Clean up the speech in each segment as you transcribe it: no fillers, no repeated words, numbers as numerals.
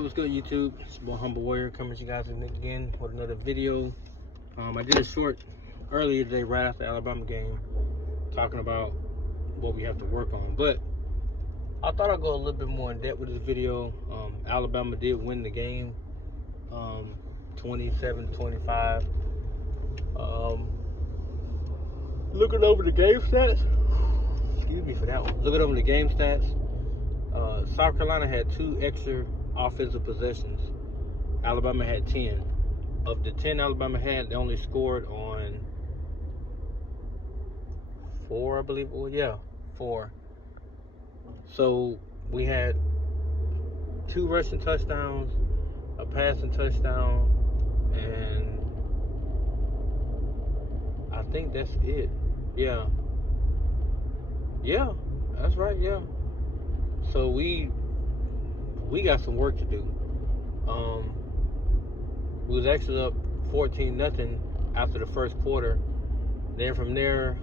What's good, YouTube? It's your boy Humble Warrior coming to you guys again with another video. I did a short earlier today, right after the Alabama game, talking about what we have to work on. But I thought I'd go a little bit more in depth with this video. Alabama did win the game, 27-25. Looking over the game stats. Excuse me for that one. Looking over the game stats. South Carolina had 2 extra offensive possessions. Alabama had 10. Of the 10 Alabama had, they only scored on 4, I believe. Well, yeah, 4. So we had 2 rushing touchdowns, a passing touchdown, and I think that's it. Yeah, that's right. Yeah. So we got some work to do. We was actually up 14-0 after the first quarter. Then from there,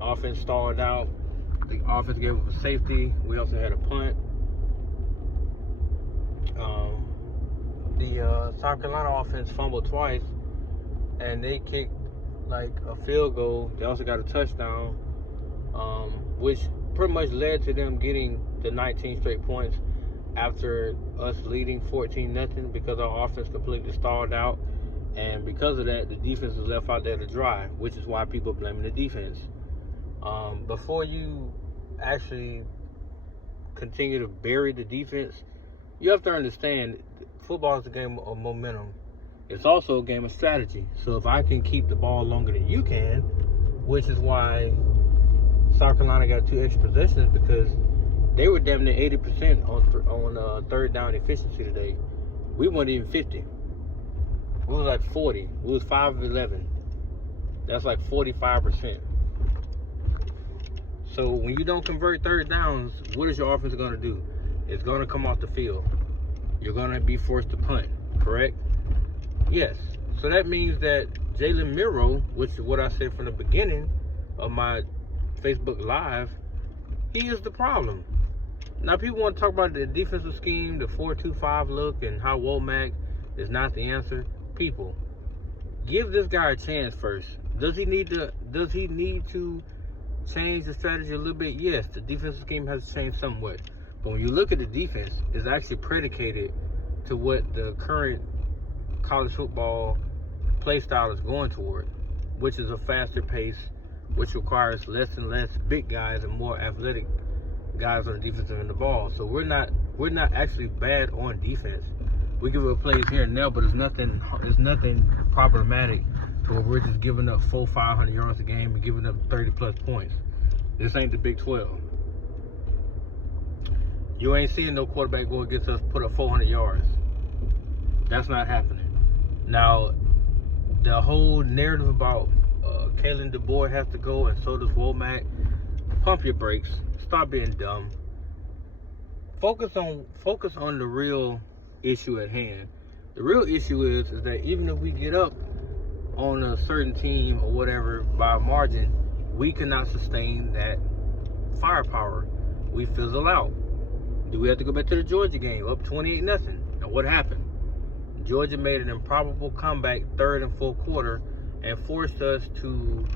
offense stalled out. The offense gave up a safety. We also had a punt. The South Carolina offense fumbled twice, and they kicked like a field goal. They also got a touchdown, which pretty much led to them getting the 19 straight points after us leading 14-0 because our offense completely stalled out, and because of that, the defense was left out there to dry, which is why people are blaming the defense. Before you actually continue to bury the defense, you have to understand football is a game of momentum. It's also a game of strategy. So if I can keep the ball longer than you can, which is why South Carolina got 2 extra possessions, because they were damn near 80% on third down efficiency today. We weren't even 50. We was like 40. We was 5 of 11. That's like 45%. So when you don't convert third downs, what is your offense going to do? It's going to come off the field. You're going to be forced to punt, correct? Yes. So that means that Jalen Milroe, which is what I said from the beginning of my Facebook Live, he is the problem. Now, people want to talk about the defensive scheme, the 4-2-5 look, and how Womack is not the answer. People, give this guy a chance first. Does he need to change the strategy a little bit? Yes, the defensive scheme has changed somewhat. But when you look at the defense, it's actually predicated to what the current college football play style is going toward, which is a faster pace, which requires less and less big guys and more athletic guys on the defensive end of the ball. So we're not actually bad on defense. We give up plays here and there, but it's nothing problematic to where we're just giving up 400-500 yards a game and giving up 30+ points. This ain't the Big 12. You ain't seeing no quarterback go against us put up 400 yards. That's not happening. Now, the whole narrative about Kalen DeBoer has to go and so does Womack. Pump your brakes. Stop being dumb. Focus on the real issue at hand. The real issue is that even if we get up on a certain team or whatever by a margin, we cannot sustain that firepower. We fizzle out. Do we have to go back to the Georgia game, up 28-0? Now what happened? Georgia made an improbable comeback third and fourth quarter and forced us to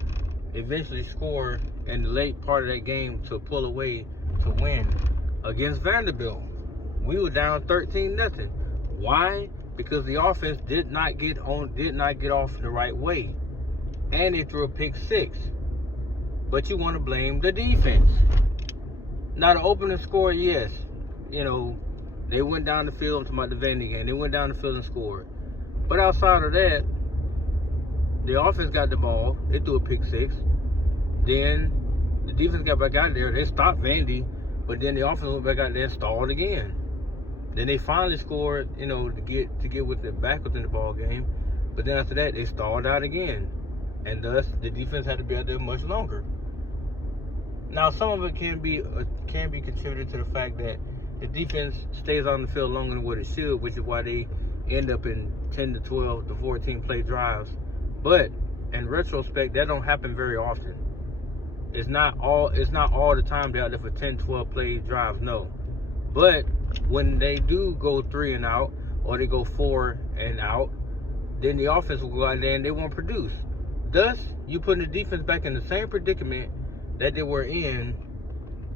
eventually score in the late part of that game to pull away to win against Vanderbilt. We were down 13-0. Why? Because the offense did not get off the right way, and they threw a pick 6. But you want to blame the defense. Now the opening score, yes, they went down the field. I'm talking about the Vandy game. They went down the field and scored. But outside of that, the offense got the ball. They threw a pick 6. Then the defense got back out there. They stopped Vandy, but then the offense went back out there and stalled again. Then they finally scored, to get with the back within the ball game. But then after that, they stalled out again, and thus the defense had to be out there much longer. Now, some of it can be contributed to the fact that the defense stays on the field longer than what it should, which is why they end up in 10 to 12 to 14 play drives. But in retrospect, that don't happen very often. It's not all the time they're out there for 10, 12 play drives, no. But when they do go 3 and out, or they go 4 and out, then the offense will go out there and they won't produce. Thus, you put the defense back in the same predicament that they were in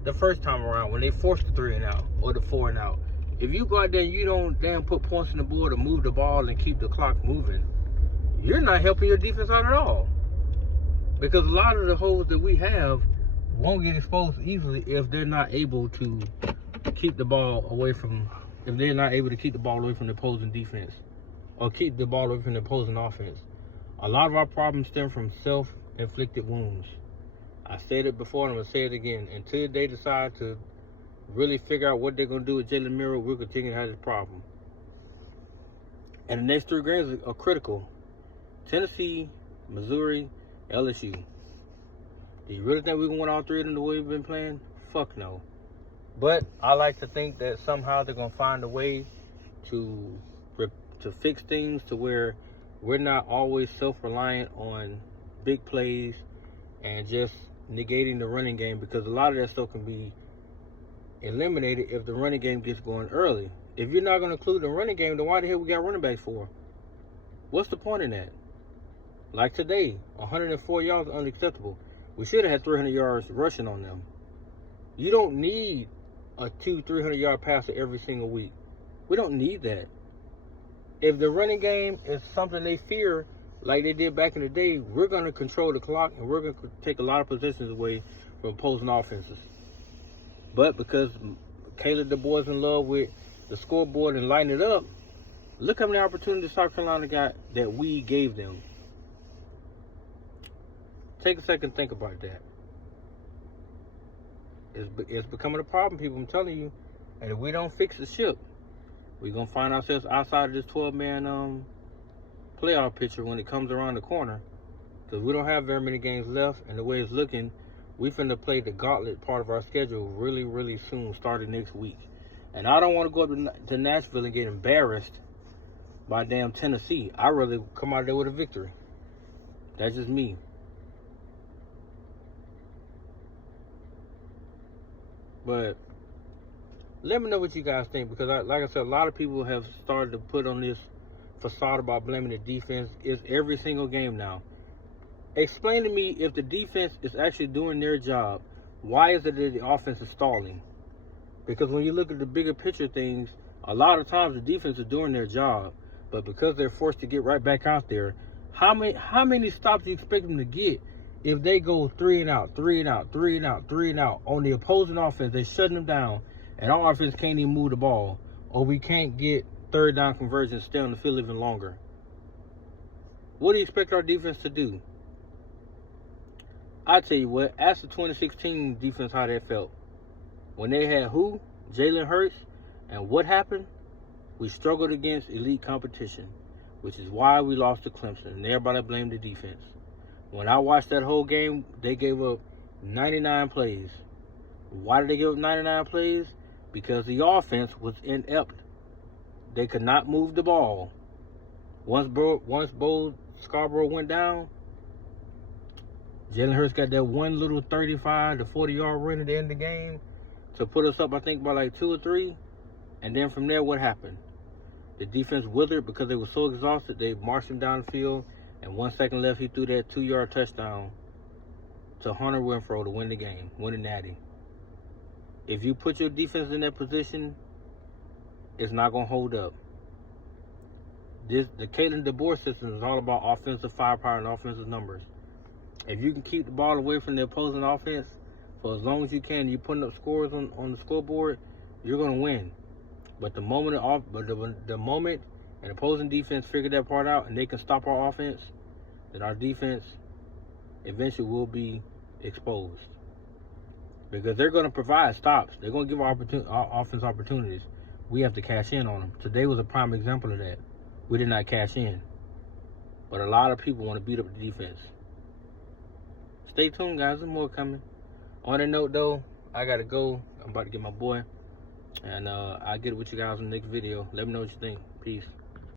the first time around when they forced the 3 and out or the 4 and out. If you go out there and you don't damn put points on the board or move the ball and keep the clock moving, you're not helping your defense out at all. Because a lot of the holes that we have won't get exposed easily if they're not able to keep the ball away from, if they're not able to keep the ball away from the opposing defense or keep the ball away from the opposing offense. A lot of our problems stem from self-inflicted wounds. I said it before and I'm going to say it again. Until they decide to really figure out what they're going to do with Jalen Milroe, we'll continue to have this problem. And the next 3 games are critical. Tennessee, Missouri, LSU. Do you really think we can win all 3 of them the way we've been playing? Fuck no. But I like to think that somehow they're going to find a way to fix things to where we're not always self-reliant on big plays and just negating the running game, because a lot of that stuff can be eliminated if the running game gets going early. If you're not going to include the running game, then why the hell we got running backs for? What's the point in that? Like today, 104 yards is unacceptable. We should have had 300 yards rushing on them. You don't need a 200-300 yard passer every single week. We don't need that. If the running game is something they fear, like they did back in the day, we're going to control the clock and we're going to take a lot of possessions away from opposing offenses. But because Caleb DeBoer's in love with the scoreboard and lighting it up, look how many opportunities South Carolina got that we gave them. Take a second, think about that. It's becoming a problem, people, I'm telling you. And if we don't fix the ship, we're going to find ourselves outside of this 12-man playoff picture when it comes around the corner. Because we don't have very many games left. And the way it's looking, we finna play the gauntlet part of our schedule really, really soon, starting next week. And I don't want to go up to Nashville and get embarrassed by damn Tennessee. I'd rather come out there with a victory. That's just me. But let me know what you guys think, because like I said, a lot of people have started to put on this facade about blaming the defense. It's every single game now. Explain to me, if the defense is actually doing their job, why is it that the offense is stalling? Because when you look at the bigger picture things, a lot of times the defense is doing their job, but because they're forced to get right back out there, how many stops do you expect them to get if they go 3 and out, 3 and out, 3 and out, 3 and out on the opposing offense? They're shutting them down, and our offense can't even move the ball, or we can't get 3rd down conversions, stay on the field even longer. What do you expect our defense to do? I tell you what, ask the 2016 defense how that felt. When they had who? Jalen Hurts. And what happened? We struggled against elite competition, which is why we lost to Clemson, and everybody blamed the defense. When I watched that whole game, they gave up 99 plays. Why did they give up 99 plays? Because the offense was inept. They could not move the ball. Once Bo Scarborough went down, Jalen Hurts got that one little 35 to 40-yard run at the end of the game to put us up, I think, by like 2 or 3. And then from there, what happened? The defense withered because they were so exhausted. They marched him down the field, and 1 second left, he threw that 2-yard touchdown to Hunter Renfrow to win the game, win the natty. If you put your defense in that position, it's not going to hold up. The Kalen DeBoer system is all about offensive firepower and offensive numbers. If you can keep the ball away from the opposing offense for as long as you can, you're putting up scores on the scoreboard, you're going to win. But the moment an opposing defense figure that part out and they can stop our offense, then our defense eventually will be exposed. Because they're going to provide stops. They're going to give our offense opportunities. We have to cash in on them. Today was a prime example of that. We did not cash in. But a lot of people want to beat up the defense. Stay tuned, guys. There's more coming. On that note, though, I got to go. I'm about to get my boy. And I'll get it with you guys in the next video. Let me know what you think. Peace.